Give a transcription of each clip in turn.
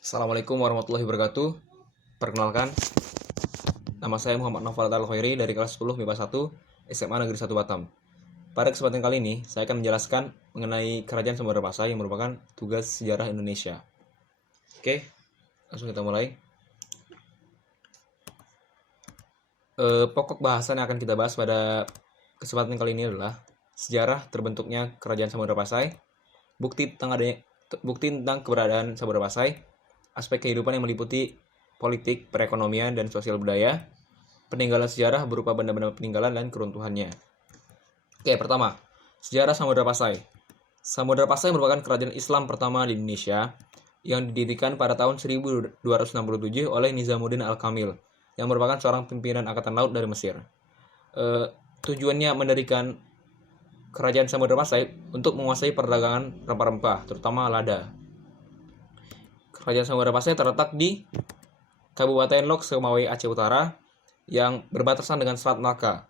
Assalamualaikum warahmatullahi wabarakatuh. Perkenalkan, nama saya Muhammad Noval Al-Khairi dari kelas 10 MIPA 1 SMA Negeri 1 Batam. Pada kesempatan kali ini, saya akan menjelaskan mengenai Kerajaan Samudra Pasai yang merupakan tugas sejarah Indonesia. Oke, langsung kita mulai. Pokok bahasan yang akan kita bahas pada kesempatan kali ini adalah sejarah terbentuknya Kerajaan Samudra Pasai, bukti tentang keberadaan Samudra Pasai, aspek kehidupan yang meliputi politik, perekonomian, dan sosial budaya, peninggalan sejarah berupa benda-benda peninggalan dan keruntuhannya. Oke, pertama, sejarah Samudra Pasai. Samudra Pasai merupakan kerajaan Islam pertama di Indonesia yang didirikan pada tahun 1267 oleh Nizamuddin Al-Kamil, yang merupakan seorang pimpinan angkatan laut dari Mesir. Tujuannya mendirikan kerajaan Samudra Pasai untuk menguasai perdagangan rempah-rempah, terutama lada. Kerajaan Samudra Pasai terletak di Kabupaten Lok Semawe, Aceh Utara, yang berbatasan dengan Selat Malaka.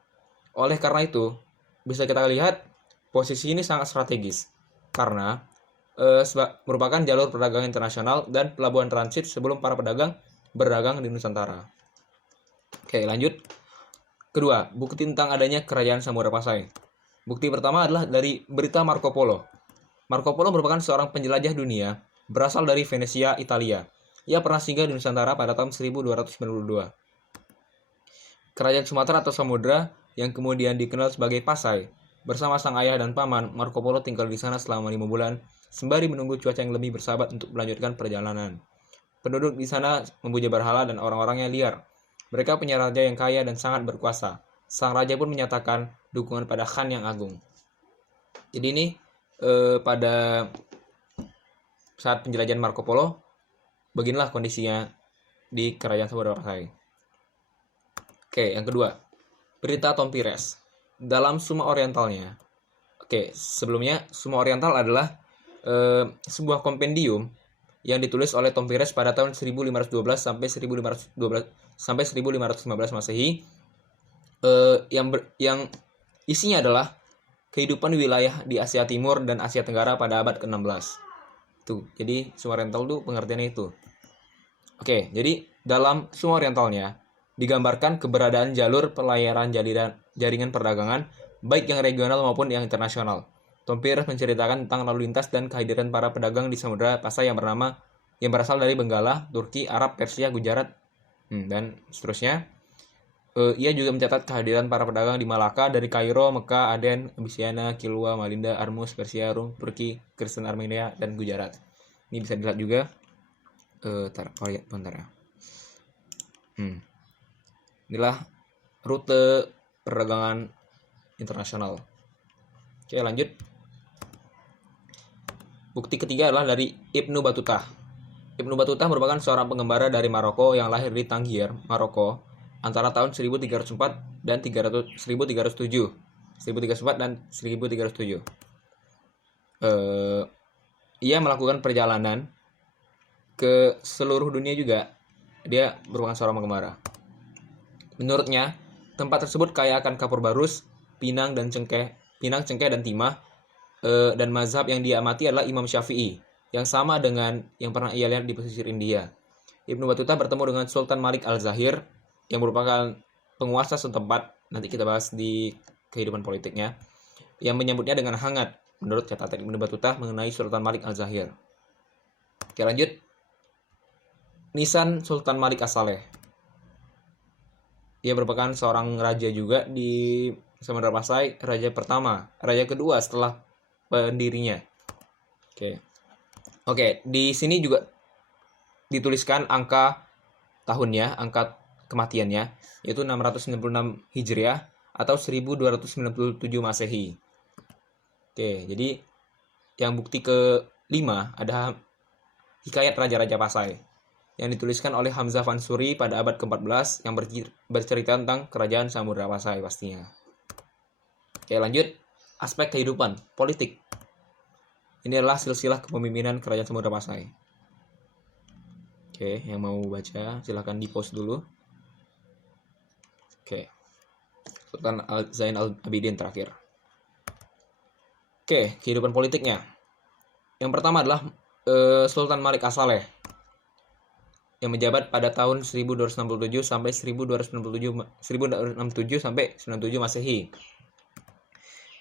Oleh karena itu, bisa kita lihat posisi ini sangat strategis karena merupakan jalur perdagangan internasional dan pelabuhan transit sebelum para pedagang berdagang di Nusantara. Oke, lanjut. Kedua, bukti tentang adanya kerajaan Samudra Pasai. Bukti pertama adalah dari berita Marco Polo. Marco Polo merupakan seorang penjelajah dunia berasal dari Venesia, Italia. Ia pernah singgah di Nusantara pada tahun 1292. Kerajaan Sumatera atau Samudra yang kemudian dikenal sebagai Pasai. Bersama sang ayah dan paman, Marco Polo tinggal di sana selama 5 bulan, sembari menunggu cuaca yang lebih bersahabat untuk melanjutkan perjalanan. Penduduk di sana memuja berhala dan orang-orangnya liar. Mereka punya raja yang kaya dan sangat berkuasa. Sang raja pun menyatakan dukungan pada Khan yang agung. Jadi ini pada saat penjelajahan Marco Polo, beginilah kondisinya di Kerajaan Samudra Pasai. Oke, yang kedua, berita Tom Pires. Dalam Suma Orientalnya. Oke, sebelumnya Suma Oriental adalah sebuah kompendium yang ditulis oleh Tom Pires pada tahun 1512 sampai 1515 Masehi, yang isinya adalah kehidupan wilayah di Asia Timur dan Asia Tenggara pada abad ke-16. Tuh, jadi Suma Oriental tuh pengertiannya itu. Oke, jadi dalam Suma Orientalnya digambarkan keberadaan jalur pelayaran jaringan perdagangan baik yang regional maupun yang internasional. Tom Pires menceritakan tentang lalu lintas dan kehadiran para pedagang di Samudra Pasai yang berasal dari Benggala, Turki, Arab, Persia, Gujarat, dan seterusnya. Ia juga mencatat kehadiran para pedagang di Malaka dari Kairo, Mekah, Aden, Abyssinia, Kilwa, Malinda, Armus, Persia, Rum, Turki, Kristen, Armenia, dan Gujarat. Ini bisa dilihat juga. Bentar ya. Inilah rute perdagangan internasional. Oke, lanjut. Bukti ketiga adalah dari Ibnu Battuta. Ibnu Battuta merupakan seorang pengembara dari Maroko yang lahir di Tangier, Maroko, antara tahun 1304 dan 1307. 1304 dan 1307. Ia melakukan perjalanan ke seluruh dunia juga. Dia merupakan seorang pengembara. Menurutnya, tempat tersebut kaya akan kapur barus, pinang, cengkeh dan timah, dan mazhab yang dia amati adalah Imam Syafi'i, yang sama dengan yang pernah ia lihat di pesisir India. Ibnu Battuta bertemu dengan Sultan Malik Al-Zahir, yang merupakan penguasa setempat, nanti kita bahas di kehidupan politiknya, yang menyambutnya dengan hangat, menurut catatan Ibnu Battuta mengenai Sultan Malik Al-Zahir. Oke, lanjut. Nisan Sultan Malik As-Saleh. Ia merupakan seorang raja juga di Samudra Pasai, raja kedua setelah pendirinya. Oke, di sini juga dituliskan angka tahunnya, angka kematiannya, yaitu 696 Hijriah atau 1297 Masehi. Oke, jadi yang bukti ke-5 ada Hikayat Raja-Raja Pasai yang dituliskan oleh Hamzah Fansuri pada abad ke-14 yang bercerita tentang kerajaan Samudra Pasai pastinya. Oke, lanjut. Aspek kehidupan politik. Ini adalah silsilah kepemimpinan kerajaan Samudra Pasai. Oke, yang mau baca silahkan di-pause dulu. Oke. Sultan Zainal Abidin terakhir. Oke, kehidupan politiknya. Yang pertama adalah Sultan Malik As-Saleh. yang menjabat pada tahun 1267 sampai 1267 sampai 97 Masehi.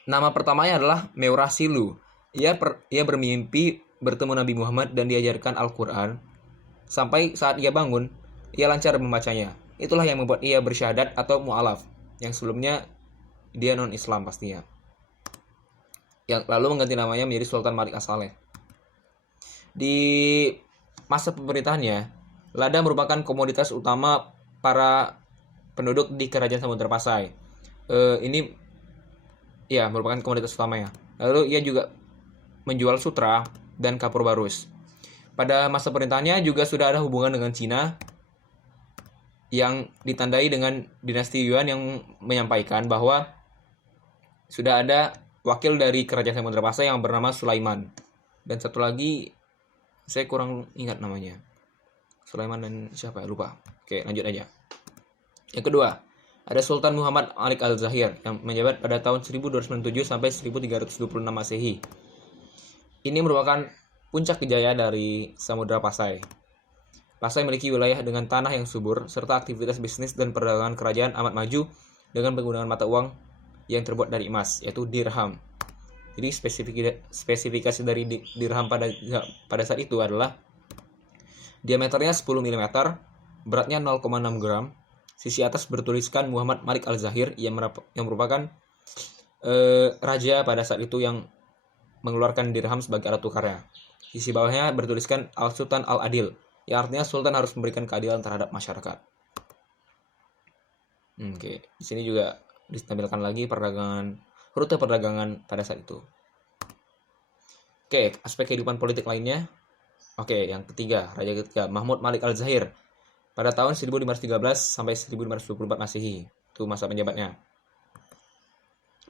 Nama pertamanya adalah Meurasilu. Ia bermimpi bertemu Nabi Muhammad dan diajarkan Al-Quran. Sampai saat ia bangun, ia lancar membacanya. Itulah yang membuat ia bersyahadat atau mu'alaf, yang sebelumnya dia non-Islam pastinya. Yang lalu mengganti namanya menjadi Sultan Malik As-Saleh. Di masa pemerintahannya, lada merupakan komoditas utama para penduduk di Kerajaan Samudra Pasai. Ini ya merupakan komoditas utamanya. Lalu ia juga menjual sutra dan kapur barus. Pada masa pemerintahannya juga sudah ada hubungan dengan Cina yang ditandai dengan dinasti Yuan yang menyampaikan bahwa sudah ada wakil dari Kerajaan Samudra Pasai yang bernama Sulaiman. Dan satu lagi saya kurang ingat namanya. Sulaiman dan siapa ya? Lupa. Oke, lanjut aja. Yang kedua, ada Sultan Muhammad Malik Al-Zahir yang menjabat pada tahun 1297 sampai 1326 Masehi. Ini merupakan puncak kejayaan dari Samudra Pasai. Pasai memiliki wilayah dengan tanah yang subur serta aktivitas bisnis dan perdagangan kerajaan amat maju dengan penggunaan mata uang yang terbuat dari emas, yaitu dirham. Jadi spesifikasi dari dirham pada saat itu adalah diameternya 10 mm, beratnya 0,6 gram. Sisi atas bertuliskan Muhammad Malik Al-Zahir yang merupakan raja pada saat itu yang mengeluarkan dirham sebagai alat tukarnya. Sisi bawahnya bertuliskan Al-Sultan Al-Adil, yang artinya sultan harus memberikan keadilan terhadap masyarakat. Oke, di sini juga ditampilkan lagi rute perdagangan pada saat itu. Oke, aspek kehidupan politik lainnya. Oke, yang ketiga, raja ketiga, Mahmud Malik Al-Zahir pada tahun 1513 sampai 1524 Masehi. Itu masa penjabatnya.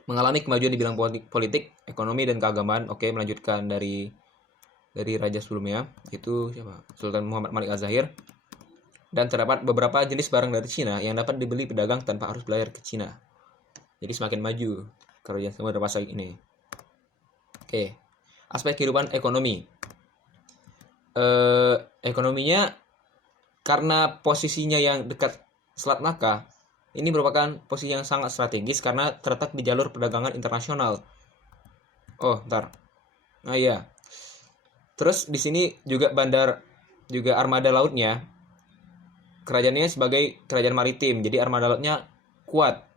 Mengalami kemajuan di bidang politik, ekonomi dan keagamaan. Oke, melanjutkan dari raja sebelumnya, itu siapa? Sultan Muhammad Malik Al-Zahir. Dan terdapat beberapa jenis barang dari Cina yang dapat dibeli pedagang tanpa harus berlayar ke Cina. Jadi semakin maju kerajaan Samudra Pasai ini. Oke, aspek kehidupan ekonomi. Ekonominya karena posisinya yang dekat Selat Malaka, ini merupakan posisi yang sangat strategis karena terletak di jalur perdagangan internasional. Oh, bentar. Nah iya. Terus di sini juga armada lautnya. Kerajaannya sebagai kerajaan maritim, jadi armada lautnya kuat.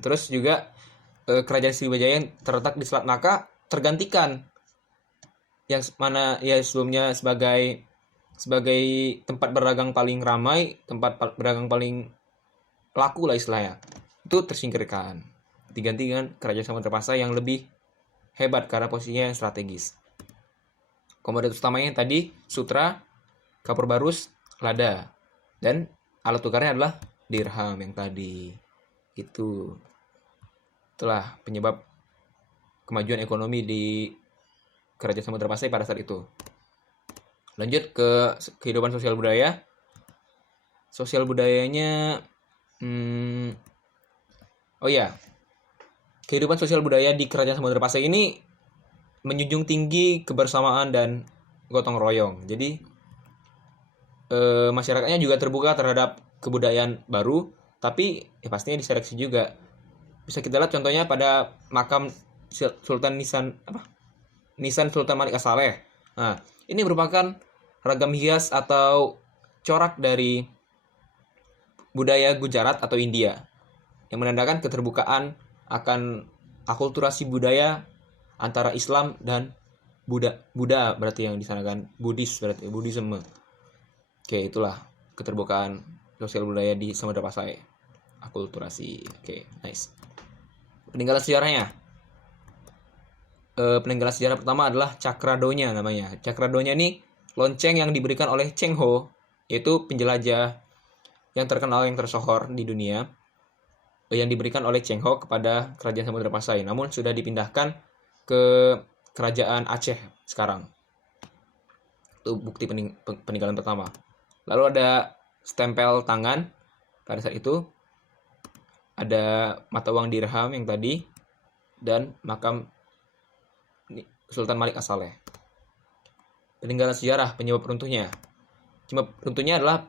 Terus juga kerajaan Sriwijaya yang terletak di Selat Malaka tergantikan, yang mana ya sebelumnya sebagai tempat berdagang paling ramai, tempat berdagang paling laku lah istilahnya, itu tersingkirkan, diganti dengan kerajaan Samudra Pasai yang lebih hebat karena posisinya yang strategis. Komoditas utamanya tadi sutra, kapur barus, lada, dan alat tukarnya adalah dirham yang tadi. Itulah penyebab kemajuan ekonomi di Kerajaan Samudra Pasai pada saat itu. Lanjut ke kehidupan sosial budaya. Sosial budayanya, kehidupan sosial budaya di Kerajaan Samudra Pasai ini menjunjung tinggi kebersamaan dan gotong royong. Jadi masyarakatnya juga terbuka terhadap kebudayaan baru, tapi ya pastinya diseleksi juga. Bisa kita lihat contohnya pada makam Sultan Nisan Sultan Malik As-Saleh. Nah, ini merupakan ragam hias atau corak dari budaya Gujarat atau India yang menandakan keterbukaan akan akulturasi budaya antara Islam dan Buddha berarti yang disanakan Buddhisme. Oke, itulah keterbukaan sosial budaya di Samudra Pasai. Akulturasi. Oke, nice. Peninggalan sejarahnya. Peninggalan sejarah pertama adalah Cakradonya namanya. Cakradonya ini lonceng yang diberikan oleh Cheng Ho, yaitu penjelajah yang terkenal yang tersohor di dunia, yang diberikan oleh Cheng Ho kepada kerajaan Samudra Pasai, namun sudah dipindahkan ke kerajaan Aceh sekarang. Itu bukti peninggalan pertama. Lalu ada stempel tangan pada saat itu, ada mata uang dirham yang tadi, dan makam Sultan Malik As-Saleh. Peninggalan sejarah penyebab runtuhnya. Cuma runtuhnya adalah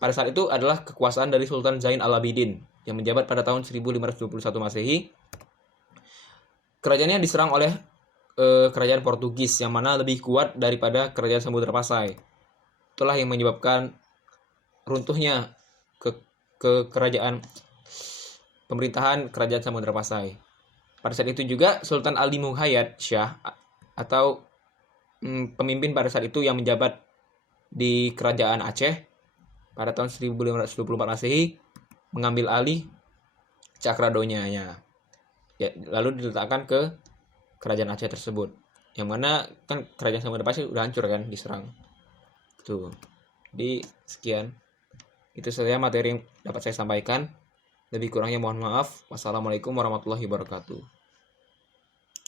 pada saat itu adalah kekuasaan dari Sultan Zain al-Abidin yang menjabat pada tahun 1521 Masehi. Kerajaannya diserang oleh kerajaan Portugis yang mana lebih kuat daripada kerajaan Samudra Pasai. Itulah yang menyebabkan runtuhnya ke kerajaan pemerintahan kerajaan Samudra Pasai. Pada saat itu juga Sultan Ali Muhayyad Shah atau pemimpin pada saat itu yang menjabat di kerajaan Aceh pada tahun 1524 Masehi mengambil alih Cakradonyanya. Ya, lalu diletakkan ke kerajaan Aceh tersebut. Yang mana kan kerajaan Samudra Pasai udah hancur kan, diserang. Tuh. Jadi sekian. Itu saja materi yang dapat saya sampaikan. Lebih kurangnya mohon maaf. Wassalamualaikum warahmatullahi wabarakatuh.